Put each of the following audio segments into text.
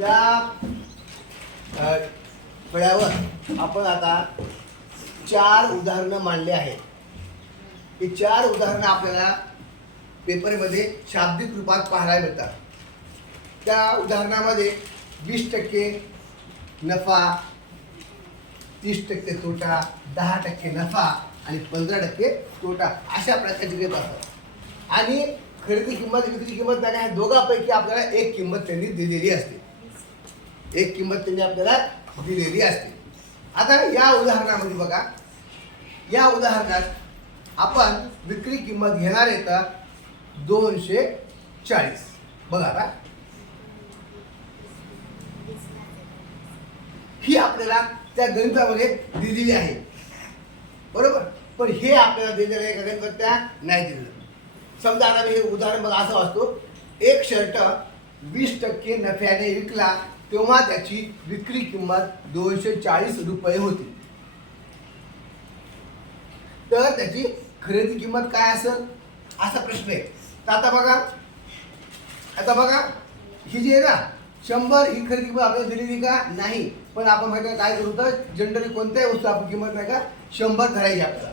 या अ, फळ्यावर आपण आता चार उदाहरणं मांडली आहेत. ही चार उदाहरणं आपल्याला पेपरमध्ये शाब्दिक रूपात पाहायला मिळतात. त्या उदाहरणामध्ये वीस टक्के नफा तीस टक्के तोटा दहा टक्के नफा आणि पंधरा टक्के तोटा अशा प्रकारचे घेत असतात. आणि खरेदी किंमत विक्री किंमत नाही आहे ह्या दोघांपैकी आपल्याला एक किंमत त्यांनी दिलेली असते. एक किंमत त्यांनी आपल्याला दिलेली असते. आता या उदाहरणामध्ये बघा. या उदाहरणात आपण विक्री किंमत घेणार आहे तर दोनशे चाळीस. बघा आता. ही आपल्याला त्या गणितामध्ये दिलेली आहे. बरोबर? पण हे आपल्याला दिलेलं आहे का त्या नाही दिलेलं. समजा आता मी हे उदाहरण बघा असं वाचतो. एक शर्ट वीस टक्के नफ्याने विकला. तेव्हा त्याची विक्री किंमत दोनशे चाळीस रुपये होती. तर त्याची खरेदी किंमत काय असेल? असा प्रश्न आहे. तर आता बघा. आता बघा. ही जी आहे ना शंभर ही खरेदी किंमत आपल्याला दिलेली का? नाही. पण आपण माहिती आहे काय करू तर जनरली कोणत्याही वस्तू आपण किंमत नाही का? शंभर धरायची आपल्याला.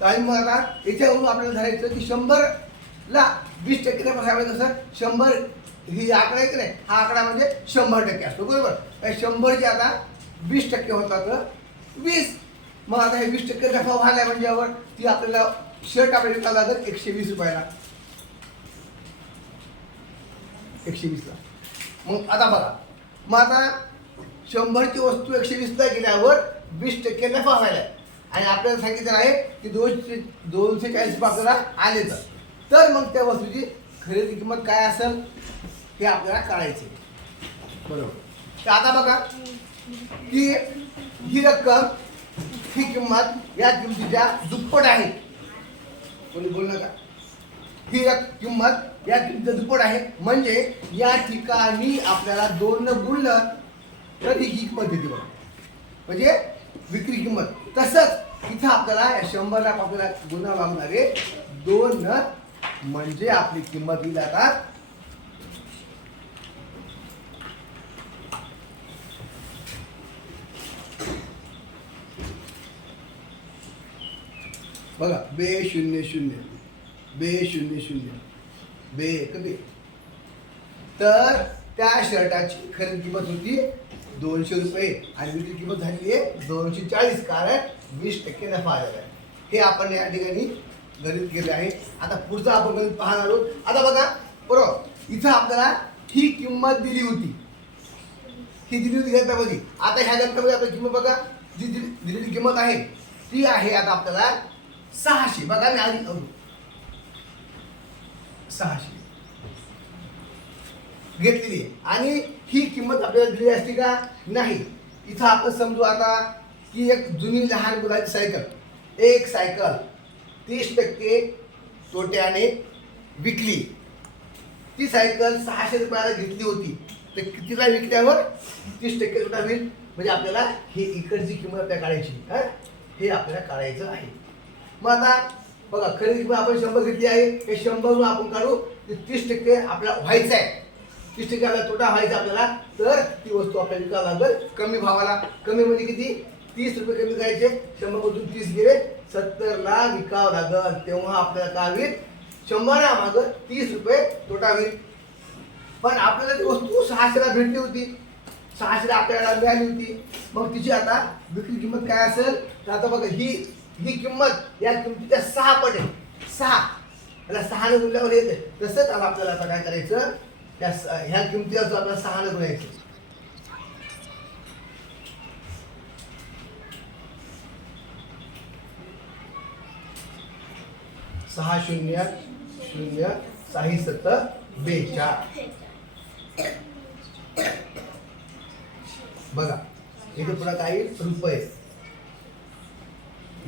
तर आणि मग आता याच्यावरून आपल्याला धरायचं की शंभरला वीस टक्के तर कसं शंभर ही आकडा आहे की नाही? हा आकडा म्हणजे शंभर टक्के असतो बरोबर? त्या शंभरचे आता वीस टक्के होतात वीस. मग आता हे वीस टक्के नफा व्हायला म्हणजे ती आपल्याला शर्ट आपल्याला विकायला लागेल एकशे वीस रुपयाला. एकशे वीसला मग आता बघा. मग आता शंभरची वस्तू एकशे वीसला गेल्यावर वीस टक्के नफा व्हायला आहे. आणि आपल्याला सांगितलं आहे की दोनशे दोनशे चाळीस रुपये आपल्याला आले तर तर मग त्या वस्तूची खरेदी किंमत काय असेल? हे आपल्याला कळायचे. बरोबर. तर आता बघा की ही रक्कम ही किंमत या किमतीच्या दुप्पट आहे. कोणी बोल नका ही किंमत या किमतीच्या दुप्पट आहे. म्हणजे या ठिकाणी आपल्याला दोन गुणलं तर ही किंमत येते बघा. म्हणजे विक्री किंमत. तसंच इथं आपल्याला शंभर लाख आपल्याला गुन्हा लागणारे दोन म्हणजे आपली किंमत ही जातात बघा बे शून्य शून्य. बे शून्य शून्य. बे कधी तर त्या शर्टाची खरेदी किंमत होती दोनशे रुपये आणि विक्री किंमत झाली आहे दोनशे चाळीस कारण वीस टक्के नफा आलेला आहे. हे आपण या ठिकाणी गणित केले आहे. आता पुढचं आपण गणित पाहणार आहोत. आता बघा बरोबर. इथं आपल्याला ही किंमत दिली होती. ही दिली होती गणितामध्ये आता ह्या गणितामध्ये आपली किंमत बघा. जी दिलेली किंमत आहे ती आहे आता आपल्याला सहाशे. बघा मी आधी सहाशे. घेतलेली आणि ही किंमत आपल्याला दिली असती का? नाही. इथं आपण समजू आता की एक जुनी लहान मुलाची सायकल. एक सायकल तीस टक्के तोट्याने विकली. ती सायकल सहाशे रुपयाला घेतली होती. तर कितीला विकल्यावर तीस टक्के तोटा होईल. म्हणजे आपल्याला हे इकडची किंमत आपल्याला काढायची हे आपल्याला काढायचं आहे. मग आता बघा खरेदी किंमत आपण शंभर घेतली आहे हे शंभर आपण काढू ते तीस टक्के आपल्याला व्हायचं आहे. तीस टक्के आपल्याला तोटा व्हायचा आपल्याला तर ती वस्तू आपल्याला विकावं लागेल कमी भावाला. कमी म्हणजे किती? तीस रुपये कमी करायचे शंभरमधून तीस गेले सत्तरला विकावं लागेल. तेव्हा आपल्याला काय होईल? शंभरा मागं तीस रुपये तोटा होईल. पण आपल्याला ती वस्तू सहाशेला भेटली होती. सहाशेला आपल्याला मिळाली होती. मग तिची आता विक्री किंमत काय असेल? तर आता बघा ही ही किंमत या किमतीच्या सहा पट आहे सहा. त्याला सहाने गुणल्यावर येते. तसंच आता आपल्याला आता काय करायचं? त्या ह्या किंमतीला जो आपल्याला सहाने गुणायचं. सहा शून्य शून्य सहा सत्तर बेचाळ. बघा. इथे पुन्हा काही रुपये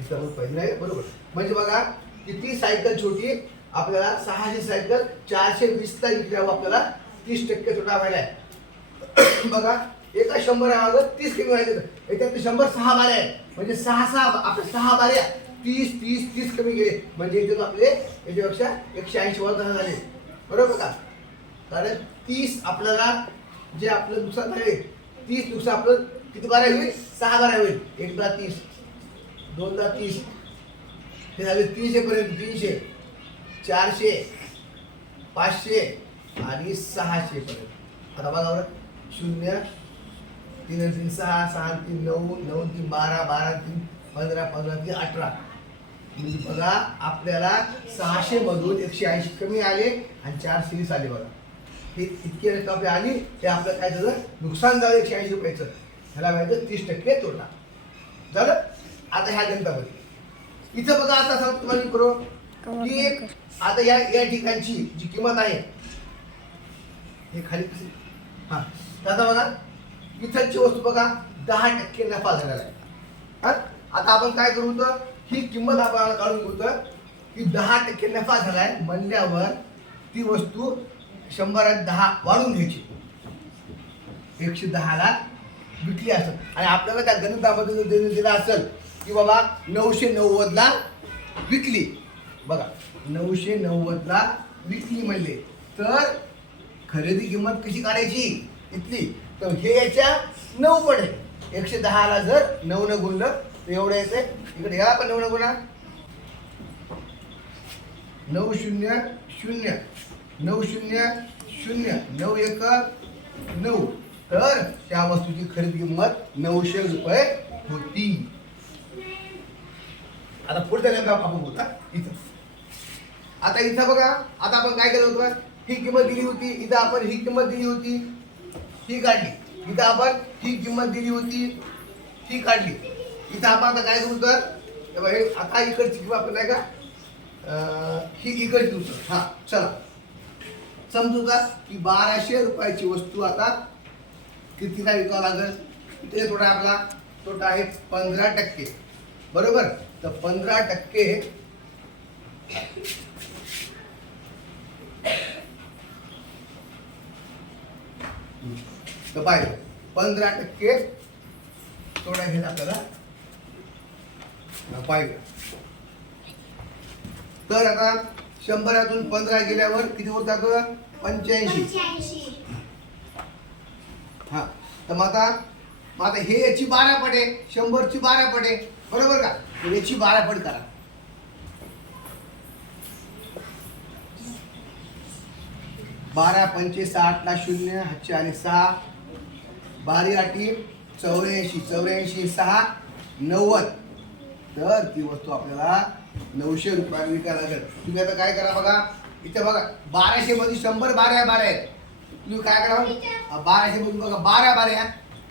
विसरलं पाहिजे नाही बरोबर. म्हणजे बघा किती ती सायकल छोटी आपल्याला सहाशे सायकल चारशे वीसला विकल्यावर आपल्याला तीस टक्के तोटा व्हायला आहे. बघा एका शंभर मागं तीस कमी व्हायचे? याच्यात शंभर सहा बारे आहे म्हणजे सहा सहा आपल्या सहा बाऱ्या तीस तीस तीस कमी गेले म्हणजे इथे आपले याच्यापेक्षा एकशे ऐंशी वर झाले बरोबर का? कारण तीस आपल्याला जे आपलं नुकसान झाले तीस नुकसान आपलं किती बारा होईल? सहा बारा होईल. एकदा तीस. दोनदा तीस. हे झाले तीनशेपर्यंत तीनशे चारशे पाचशे आणि सहाशेपर्यंत. आता बघा बरं शून्य तीन तीन सहा सहा तीन नऊ नऊ तीन बारा बारा तीन पंधरा पंधरा तीन अठरा. बघा आपल्याला सहाशे मधून एकशे ऐंशी कमी आले आणि चारशे वीस आले बघा. हे इतकी रक्कम आपली आली ते आपलं काय झालं? नुकसान झालं एकशे ऐंशी रुपयाचं. ह्याला व्हायचं तीस टक्के तोटा. झालं? आता ह्या गणितामध्ये इथं बघा आता सांगतो तुम्हाला करू की एक आता या या ठिकाणची जी किंमत आहे हे खाली हा. आता बघा इथलची वस्तू बघा दहा टक्के नफा झालेला आहे. आता आपण काय करू तर ही किंमत आपण काढून घेऊ तर की दहा टक्के नफा झालाय म्हणल्यावर ती वस्तू शंभरात दहा वाढून घ्यायची. एकशे दहाला विकली असेल. आणि आपल्याला त्या गणितामध्ये जर देणं दिलं असेल की बाबा नऊशे नव्वदला विकली. बघा नऊशे नव्वदला विकली म्हणले तर खरेदी किंमत कशी काढायची? इथली. तर हे याच्या नऊ पण आहे. एकशे दहाला जर नऊ न गुणलं तर एवढं येते इकडे या पण नऊ न गुणा. नऊ शून्य शून्य. नऊ शून्य शून्य. नऊ एक नऊ. तर त्या वस्तूची खरेदी किंमत नऊशे रुपये होती. आता पुढच्या नेमका आपण बोलता इथं. आता इथं बघा आता आपण काय केलं होतं? ही किंमत दिली होती इथं आपण ही किंमत दिली होती. ही काढली. इथं आपण ही किंमत दिली होती. ही काढली. इथं आपण आता काय करू तर? हे आता इकडची किंवा आपण काय का? ही इकडची उतर हा चला. समजू का? की बाराशे रुपयाची वस्तू आता कितीला विकावं लागेल? इथे थोडा आपला तोटा आहे पंधरा टक्के. बरोबर? तर पंधरा टक्के तर पाहिजे पंधरा टक्के तोडा घेत आपल्याला पाहिजे तर आता शंभरातून पंधरा गेल्यावर किती पंच्याऐंशी. पंच्याऐंशी. हा. तर मग आता मग आता हे याची बारा पट आहे शंभरची बारा पट बरोबर का? याची बारा पट करा. बारा पंचे साठला शून्य हातशे आणि सहा. बारी आठी चौऱ्याऐंशी चौऱ्याऐंशी सहा नव्वद. तर ती वस्तू आपल्याला नऊशे रुपयाला विकायला लागेल. तुम्ही आता काय करा बघा? इथे बघा बाराशे मध्ये शंभर बारा बारा आहेत. तुम्ही काय करा? बाराशे मध्ये बघा बारा बारा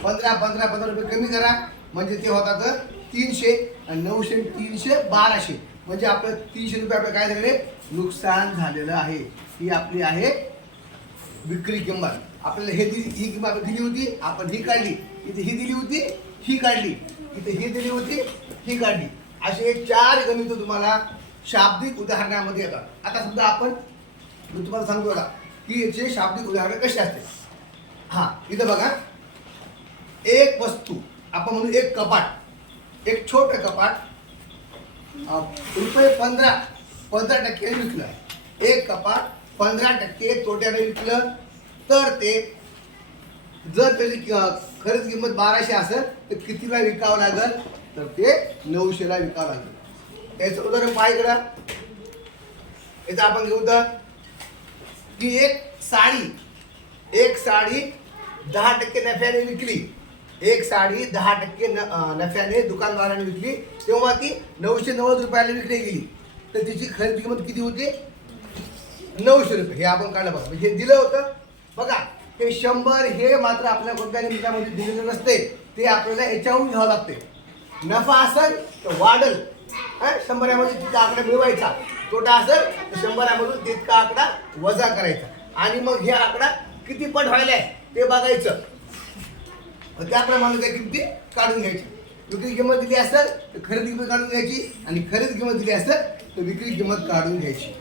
पंधरा पंधरा पंधरा रुपये कमी करा. म्हणजे ते होतात तीनशे आणि नऊशे तीनशे बाराशे. म्हणजे आपलं तीनशे रुपये आपलं काय झालेले नुकसान झालेलं आहे. ही आपली आहे विक्री किंमत. आपल्याला हे दिली ही किंमत आपण दिली होती आपण ही काढली. इथे ही दिली होती ही काढली. इथे ही दिली होती ही काढली. असे चार गणित तुम्हाला शाब्दिक उदाहरणामध्ये येतात. आता सुद्धा आपण मी तुम्हाला सांगतो का की याचे शाब्दिक उदाहरण कसे असते? हां इथं बघा. एक वस्तू आपण म्हणू एक कपाट एक छोटं कपाट रुपये पंधरा पंधरा टक्के विकलं एक कपाट पंधरा टक्के तोट्याने विकलं तर ते जर त्याची खरंच किंमत बाराशे असेल तर कितीला विकावं लागेल? तर ते नऊशेला विकावं लागेल. त्याचं उदाहरण पाय करा याचं आपण घेऊ तर की एक साडी एक साडी दहा टक्के नफ्याने विकली. एक साडी दहा टक्के न नफ्याने दुकानदाराने विकली. तेव्हा ती नऊशे नव्वद रुपयाला विकली गेली. तर तिची खरेदी किंमत किती होती? नऊशे रुपये. हे आपण काढलं बघा. म्हणजे हे दिलं होतं. बघा हे शंभर हे मात्र आपल्या कोणत्या निमित्तामध्ये दिलेलं नसते. ते आपल्याला याच्याहून घ्यावं लागते. नफा असेल तर वाढल. शंभरामध्ये तिथं आकडा मिळवायचा. तोटा असेल तर शंभरामधून तितका आकडा वजा करायचा. आणि मग हे आकडा किती पट आहे? ते बघायचं. त्याप्रमाणे त्या किमती काढून घ्यायची. विक्री किंमत दिली असेल तर खरेदी किंमत काढून घ्यायची. आणि खरेदी किंमत दिली असेल तर विक्री किंमत काढून घ्यायची.